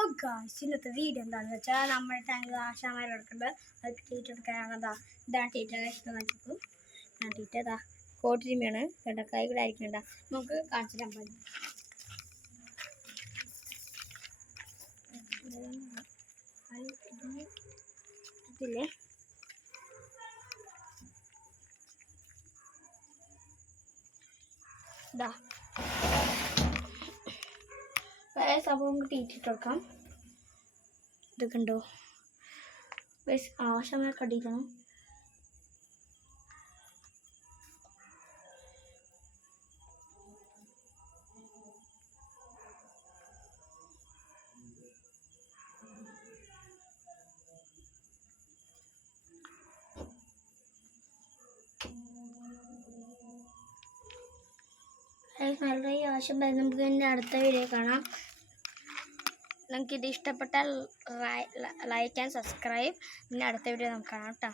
Hello guys, ഇന്നത്തെ video എന്താണെന്ന് വെച്ചാൽ നമ്മുടെ ടാങ്കിൽ ആശാമാർ കിടക്കുന്നത് അത് തീറ്റ എടുക്കാനാണതാ. ഇതാണ് തീറ്റ ഇഷ്ടം നോക്കിക്കൂ. ഞാൻ തീറ്റ ഇതാ കോട്ടിരിമയാണ് കണ്ടക്കായി കൂടെ ആയിരിക്കണ്ട. നമുക്ക് കാണിച്ചു തരാൻ പറ്റും. ഇതില്ലേ ഇതാ സംഭവം തീറ്റിട്ട് കൊടുക്കാം. ഇത് കണ്ടോ ആവശ്യമായ കടിക്കണം. വളരെ ആവശ്യം നമുക്ക് എൻ്റെ അടുത്ത വീഡിയോ കാണാം. നമുക്കിത് ഇഷ്ടപ്പെട്ടാൽ ലൈക്ക് ആൻഡ് സബ്സ്ക്രൈബ്. പിന്നെ അടുത്ത വീഡിയോ നമുക്ക് കാണാം കേട്ടോ.